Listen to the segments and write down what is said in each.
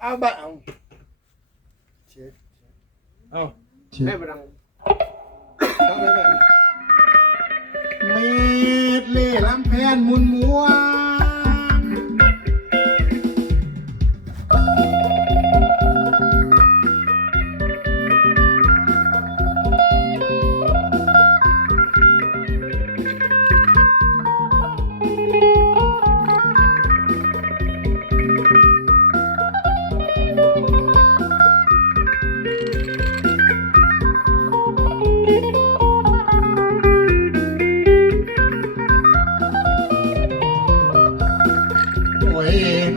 เอาบ้าเอาเช็ดเอาเช็ดให้มาดังต้องไปแบบเมดเล่ลำแพนมุนมัวโ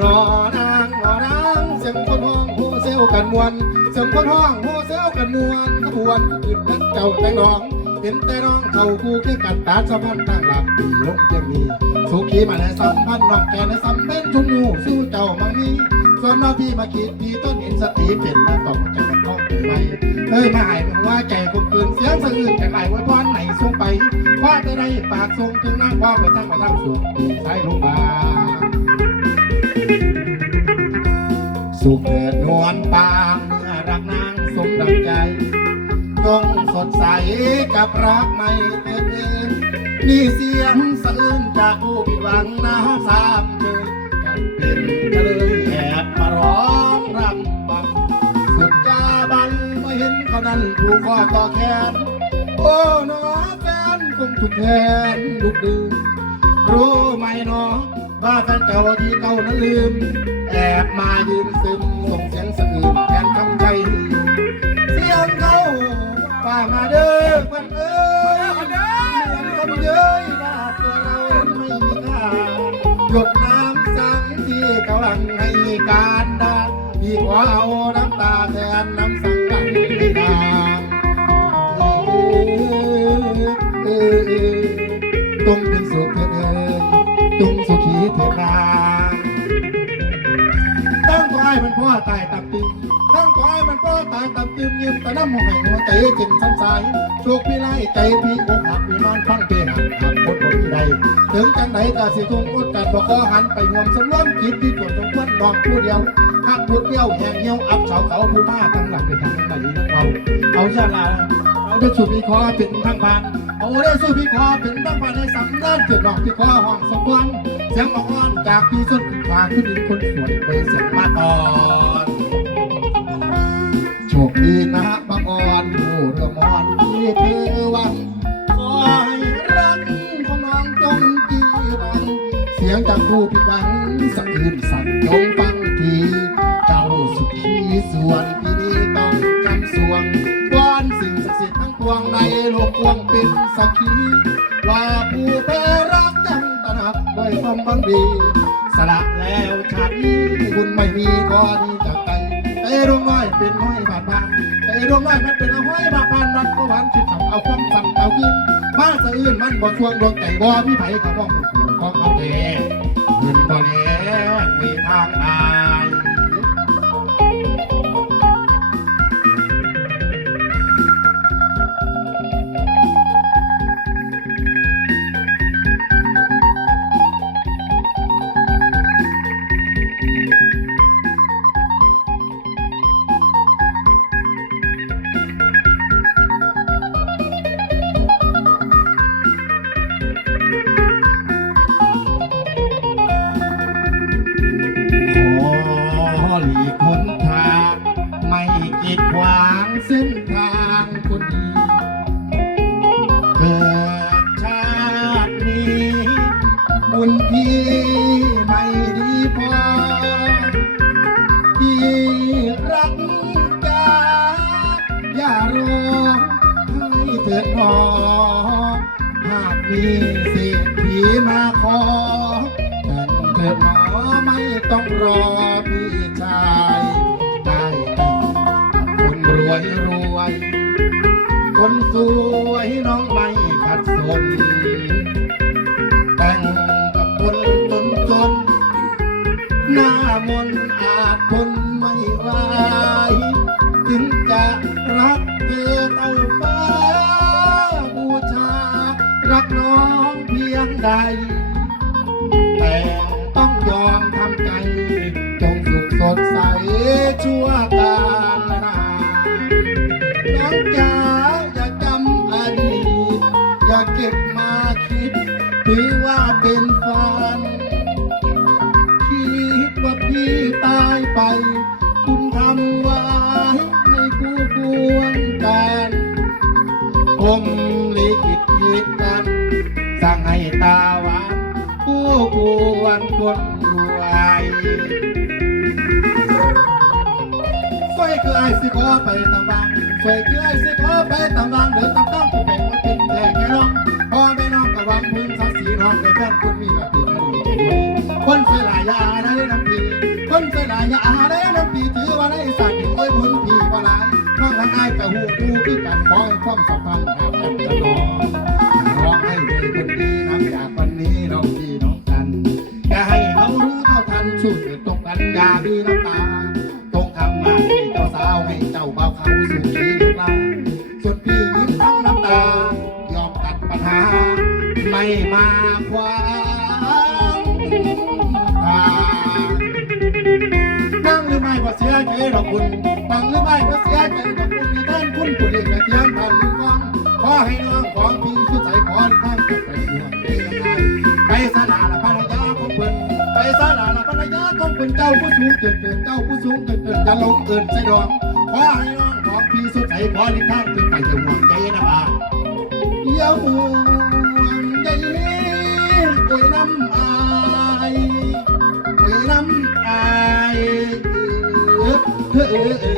นอนางนอนางเสียงคนห้องโฮเซลกันมวนเสียงคนห้องโฮเซลกันมวนขบวนขึ้นนั้นเจ้าแต่น้อง เห็นแต่น้องเขาคู่แค่กันตาสะพันทางหลับปีลงยังมีสุขีมาในสัมพันธ์น้องแกในสัมเป็นชุมนูสู้เจ้ามังมีส่วนน้องพี่มาคิดพี่ต้นเห็นสติเป็นน้าต้องจะมันต้องไปไหมเฮ้ยมาหายมันว่าใจคมคืนเสียงสะอื้นกันไหลไว้พรไหนส่งไปว่าจะได้ปากส่งถึงนั่งว่าไปทั้งมาทั้งสุขดีสายลงมา สุขเกิดนวลปางเมื่อรักนางสมดังใจจงสดใสกับรักไม่เกิดเอินนี่เสียงสะอื้นจากผู้ผิดหวังนะสามเจอกันเป็นก็เลยแอบมาร้องรำบังสุดจาบันเมื่อเห็นเขานั้นผูกคอต่อแขนโอ้หนอแฟนคงถูกแทนลูกดื่มรู้ไหมเนาะว่าแฟนเก่าที่เก่านั้นลืม แอบมายืนซึมส่งเสียงสะอื้นแทนคำใจเสียงเขาป่ามาเด้อเพื่อนเอ้ยเหมือนคนเย้ยหน้าตัวเราไม่มีค่าหยดน้ำสังที่กำลังให้การดาดีกว่าเอาน้ำตาแทน ตายตับตึงยืมแต่น้ำหอยหัวใจจินสันสายโชคพี่ไล่ใจพี่อกหักพี่นอนฟังเพลงหักหักคนคนใดถึงจังไหนตาสิทุ่งอดกันบอกขอหันไปห่วงสำรวมจิตที่กดตรงควนดอกผู้เดียวหักพุดเดียวแหงเหี่ยวอับเฉาเขาผู้มาทั้งหลังในทางไหนนักเบาเอาชาลาเอาได้สุดพี่คอเป็นทางผ่านเอาได้สุดพี่คอเป็นทางผ่านในสำนักเกิดดอกพี่คอห้องสมบันเสียงอกอ่อนจากพี่สุดฝากผู้หญิงคนสวยไปเสียงมาก่อน คดีนะฮะบางอ่อนผู้เรือมอนที่เธอหวังขอให้รักของน้องจงจีรัง เสียงจากผู้ผิดหวังสะอื้นสั่นจงฟังทีเจ้าสุขีส่วนที่นี้ต้องจำสวงวอนสิ่งศักดิ์สิทธิ์ทั้งปวงในโลกกวงเป็นสักขีว่าผู้แพ้รักจังตระหนักด้วยความบังดีสละแล้วชาตินี้คุณไม่มีก็ดีจากใจไอ้ดวงน้อยเป็นห้อยบาดบานไอ้ดวงน้อยมันเป็นห้อยบาดบานรักก็หวานชิดสับเอาความสั่งเอากินมาสะอื้นมันบ่ช่วงดวงใจบ่มีไผเขาบอกของเขาเองเงินบ่แน่มีทางอา บุญพี่ไม่ดีพอที่รักจาอย่ารอให้เถิดหนอหากมีเศรษฐีมาขอกันเถิดหนอไม่ต้องรอพี่ชายได้แต่งกับคนรวยรวย คนสวยน้องไม่ขัดสน รักน้องเพียงใด แต่ต้องยอมทำใจ จงสุขสดใสชั่วการนานน้องจ๋าอย่าจำอดีตอย่าเก็บมาคิด ถือว่าเป็นฝันคิดว่าพี่ตายไป คุณทำไว้ไม่คู่ควรกันผมลิขิตคิดกัน ตาหวานคู่ควรคนรวยสวยคือไอสิขอไปตำบังสวยคือไอสิขอไปตำบังเดินตำตั้งผู้เป็นว่าเป็นแท้แค่น้องพ่อแม่น้องก็หวังพื้นสักสีน้องแต่แฟนคุณมีแบบเป็นอดีตด้คนสวยหลายยาได้น้ำพีคนสวยหลายยาได้น้ำพีถือว่าได้สัตว์โอ้ยบุญพี่ว่าหลายน้องทางไอ้ายกับหูคู่คือกันคอยความสัมพันธ์หากกันตลอดร้องให้เลย เบาเขาสู่ชีวิตลาส่วนพี่ยิ้มทั้งน้ำตา ยอมตัดปัญหา ไม่มาขวางทางนั่งหรือไม่ก็เสียใจดอกคุณนั่งหรือไม่ก็เสียใจดอกคุณที่ท่านคุณผู้เด็กเทียงทันหรือฟังขอให้น้องของพี่ชุดใส่ขอนข้างจะไปเมืองเมืองไทยไปสลาละภรรยาของเพิ่นไปสลาละภรรยาของเพิ่นเจ้าผู้สูงเกินเกินเจ้าผู้สูงเกินเกินจะลงเกินใส่ดอก ขอให้น้องของพี่สุดใส่ขอลิท่างจะไปจะห่วงใจนะบ้าอย่าห่วงใจโอ้ยน้ำอายโอ้ยน้ำอายเออเออ